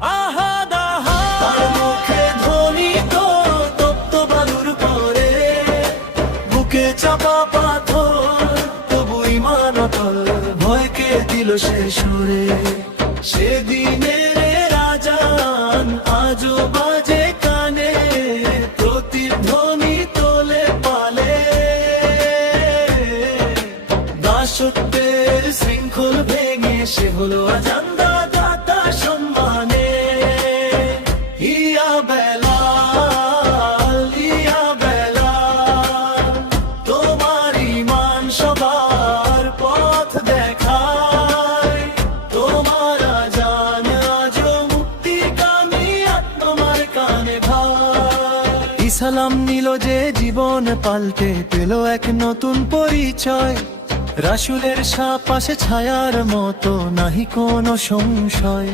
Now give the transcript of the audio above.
আহাদ আহাদ, তার মুখে ধ্বনিত তপ্ত বালুর পরে, বুকে চাপা পাথর তবু ঈমান অটল, ভয়কে দিল সে সরে। সেদিনের আজান আজও বাজে কানে, প্রতিধ্বনি তোলে পালে, দাসত্বের শৃঙ্খল ভেঙে সে হলো আজান্দা দাতা সম্মানে। ইয়া বেলাল, ইয়া বেলাল, তোমার ঈমান সবার পথ দেখায়, তোমার আজান আজও মুক্তিকামী আত্মার কানে ভাই। ইসলাম নিল যে জীবন পাল্টে, পেল এক নতুন পরিচয়, রাসূলের পাশে ছায়ার মতো নাহি কোনো সংশয়।